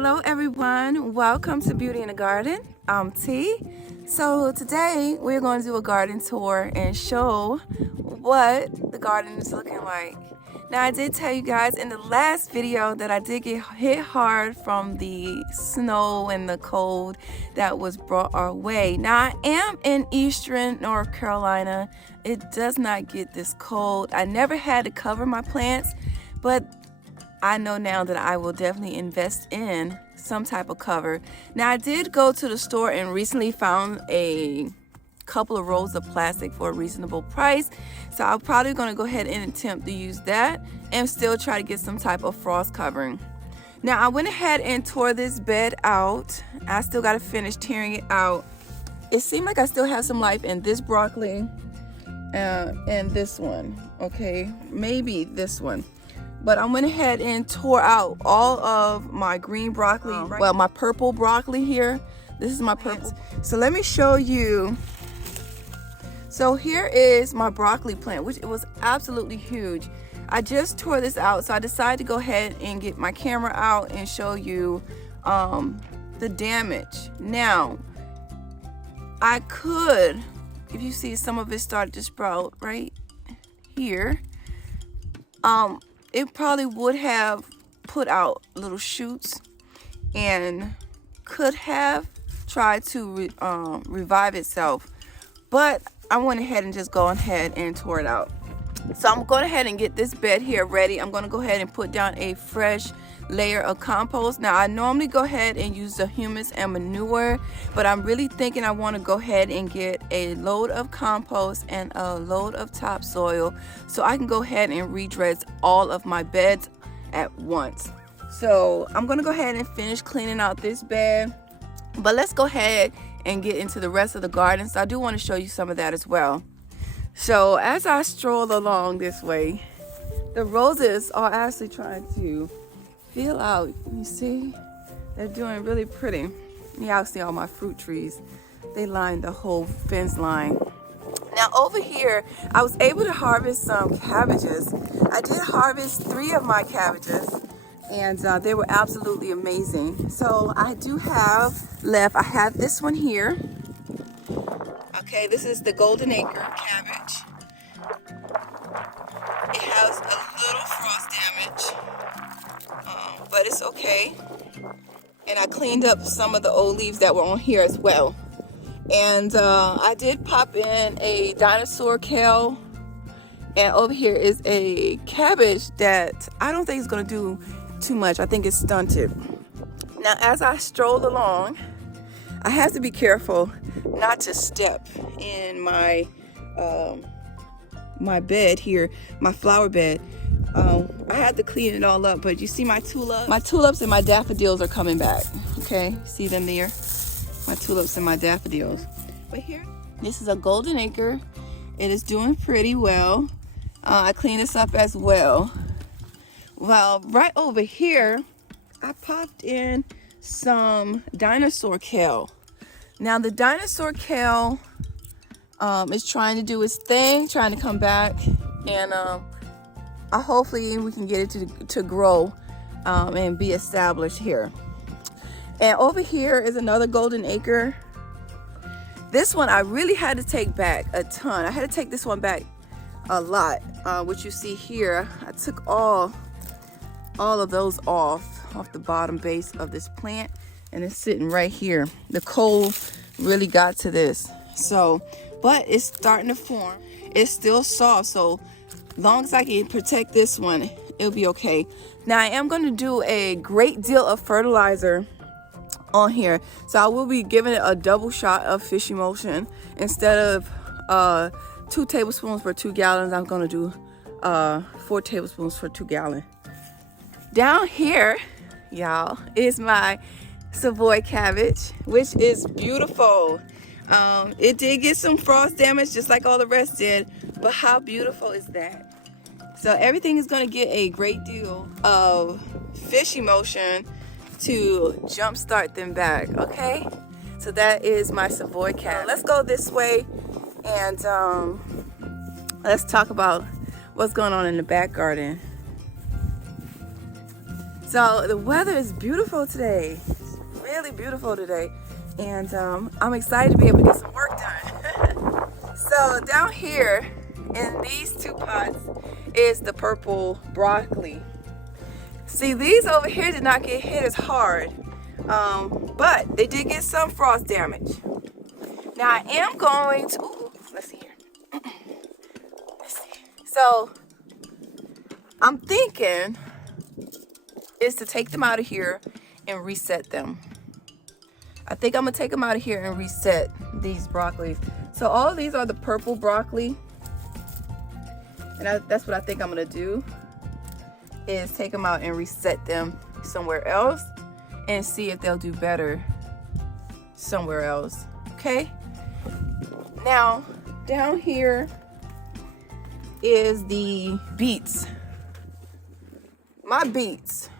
Hello everyone, welcome to Beauty in the Garden. I'm T. So today we're going to do a garden tour and show what the garden is looking like. Now I did tell you guys in the last video that I did get hit hard from the snow and the cold that was brought our way. Now I am in eastern North Carolina. It does not get this cold. I never had to cover my plants, but I know now that I will definitely invest in some type of cover. Now I did go to the store and recently found a couple of rolls of plastic for a reasonable price. So I'm probably going to go ahead and attempt to use that and still try to get some type of frost covering. Now I went ahead and tore this bed out. I still got to finish tearing it out. It seemed like I still have some life in this broccoli and this one. Okay, maybe this one. But I went ahead and tore out all of my green broccoli, well, my purple broccoli here. This is my purple. So let me show you. So here is my broccoli plant, which it was absolutely huge. I just tore this out, so I decided to go ahead and get my camera out and show you the damage. Now, I could, if you see some of it started to sprout right here, it probably would have put out little shoots and could have tried to revive itself, but I went ahead and just go ahead and tore it out. So I'm going ahead and get this bed here ready. I'm going to go ahead and put down a fresh layer of compost. Now I normally go ahead and use the humus and manure, but I'm really thinking I want to go ahead and get a load of compost and a load of topsoil so I can go ahead and redress all of my beds at once. So I'm going to go ahead and finish cleaning out this bed, but let's go ahead and get into the rest of the garden. So I do want to show you some of that as well. So as I stroll along this way, the roses are actually trying to feel out. You see, they're doing really pretty. Y'all see all my fruit trees. They line the whole fence line. Now over here, I was able to harvest some cabbages. I did harvest 3 of my cabbages, and they were absolutely amazing. So I do have left, I have this one here. Okay, this is the Golden Acre cabbage. It has a little frost damage, but it's okay. And I cleaned up some of the old leaves that were on here as well. And I did pop in a Dinosaur Kale. And over here is a cabbage that I don't think is going to do too much. I think it's stunted. Now as I stroll along, I have to be careful not to step in my my bed here, my flower bed. I had to clean it all up, but you see my tulips and my daffodils are coming back. Okay, see them there? My tulips and my daffodils. But here, this is a Golden Acre. It is doing pretty well. I cleaned this up as well. Well, right over here, I popped in some Dinosaur Kale. Now the Dinosaur Kale is trying to do its thing, trying to come back, and hopefully we can get it to grow and be established here. And over here is another Golden Acre. This one I really had to take back a ton. I had to take this one back a lot. What you see here, I took all of those off the bottom base of this plant, and it's sitting right here. The cold really got to this. So, but it's starting to form. It's still soft, so long as I can protect this one, it'll be okay. Now I am going to do a great deal of fertilizer on here, so I will be giving it a double shot of fish emulsion. Instead of 2 tablespoons for 2 gallons, I'm going to do 4 tablespoons for 2 gallons. Down here, y'all, is my Savoy Cabbage, which is beautiful. It did get some frost damage just like all the rest did, but how beautiful is that? So everything is going to get a great deal of fish emulsion to jumpstart them back. Okay, so that is my Savoy Cabbage. Let's go this way and let's talk about what's going on in the back garden. So the weather is beautiful today. It's really beautiful today. And I'm excited to be able to get some work done. So down here in these 2 pots is the purple broccoli. See, these over here did not get hit as hard, but they did get some frost damage. Now I am going to, ooh, let's see here. Let's see. So I'm thinking is to take them out of here and reset them. I think I'm gonna take them out of here and reset these broccolis. So all of these are the purple broccoli, and that's what I think I'm gonna do, is take them out and reset them somewhere else and see if they'll do better somewhere else. Okay, now down here is the beets. My beets,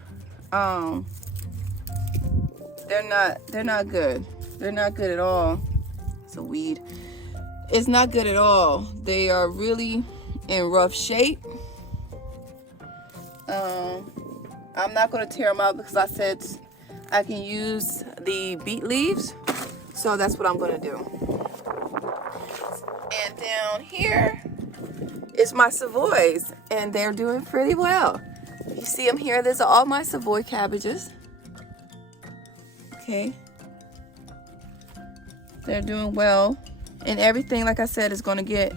they're not good. They're not good at all. It's a weed. It's not good at all. They are really in rough shape. I'm not going to tear them out because I said I can use the beet leaves. So that's what I'm going to do. And down here is my Savoys, and they're doing pretty well. You see them here? These are all my Savoy Cabbages. Okay. They're doing well. And everything, like I said, is going to get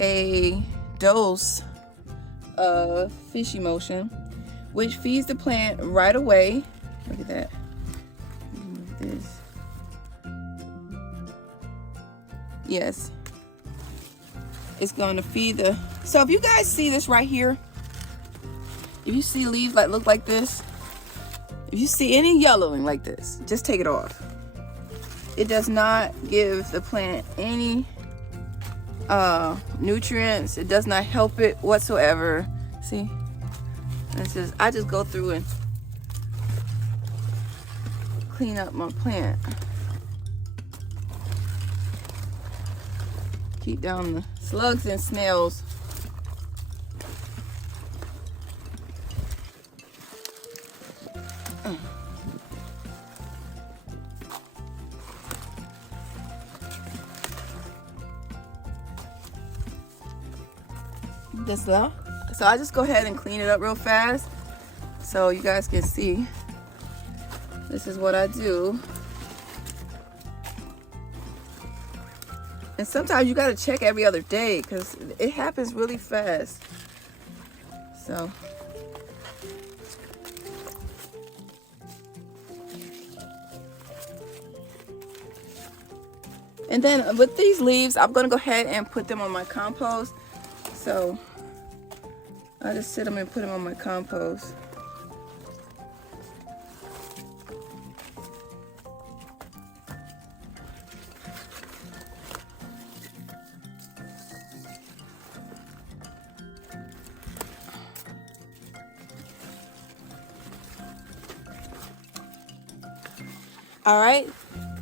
a dose of fish emulsion, which feeds the plant right away. Look at that. Move this. Yes. It's going to feed the... So if you guys see this right here, if you see leaves that look like this, if you see any yellowing like this, just take it off. It does not give the plant any nutrients. It does not help it whatsoever. See? It's just, I just go through and clean up my plant. Keep down the slugs and snails. This up. So I just go ahead and clean it up real fast so you guys can see. This is what I do. And sometimes you gotta check every other day because it happens really fast. So and then with these leaves, I'm gonna go ahead and put them on my compost. So I just sit them and put them on my compost. All right,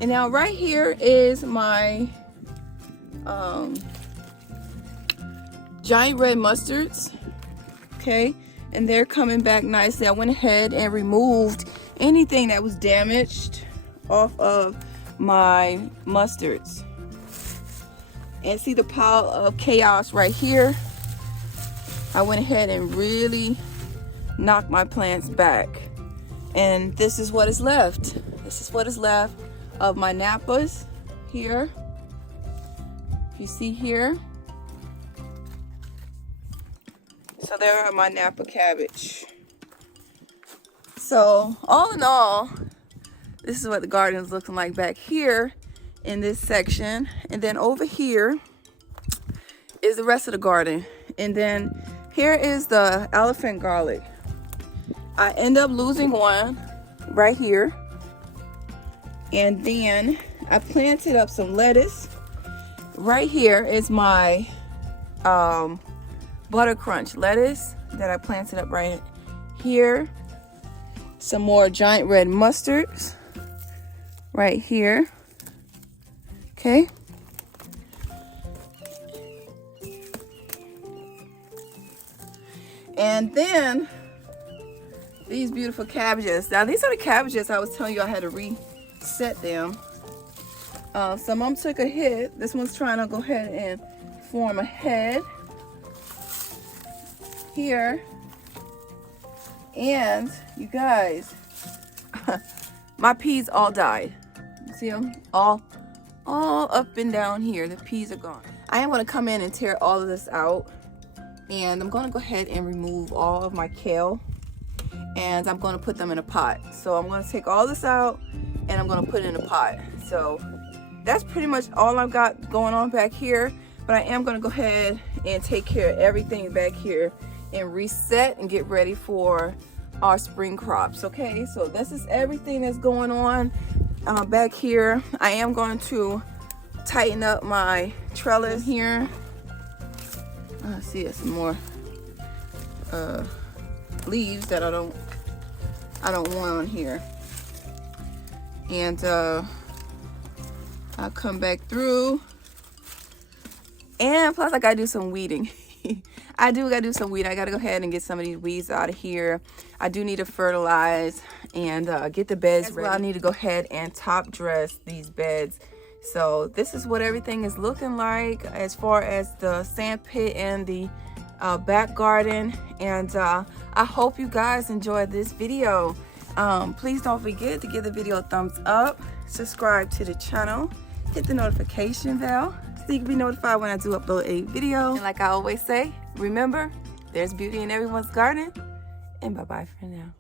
and now right here is my giant red mustards. Okay, and they're coming back nicely. I went ahead and removed anything that was damaged off of my mustards. And see the pile of chaos right here? I went ahead and really knocked my plants back. And this is what is left. This is what is left of my Napas here. If you see here. So there are my Napa cabbage. So all in all, this is what the garden is looking like back here in this section. And then over here is the rest of the garden. And then here is the elephant garlic. I end up losing one right here. And then I planted up some lettuce. Right here is my butter crunch lettuce that I planted up right here. Some more giant red mustards right here. Okay. And then These beautiful cabbages. Now these are the cabbages I was telling you I had to reset them. Some of them took a hit. This one's trying to go ahead and form a head here. And you guys, my peas all died. You see them? All up and down here. The peas are gone. I am going to come in and tear all of this out. And I'm going to go ahead and remove all of my kale. And I'm going to put them in a pot. So I'm going to take all this out and I'm going to put it in a pot. So that's pretty much all I've got going on back here. But I am going to go ahead and take care of everything back here and reset and get ready for our spring crops. Okay, so this is everything that's going on back here. I am going to tighten up my trellis here. I see there's some more leaves that I don't want on here. And I'll come back through. And plus I gotta do some weeding. I gotta do some weeding. I gotta go ahead and get some of these weeds out of here. I do need to fertilize and get the beds ready. I need to go ahead and top dress these beds. So this is what everything is looking like as far as the sand pit and the back garden. And I hope you guys enjoyed this video. Please don't forget to give the video a thumbs up, subscribe to the channel, hit the notification bell so you can be notified when I do upload a video. And like I always say, remember, there's beauty in everyone's garden. And bye-bye for now.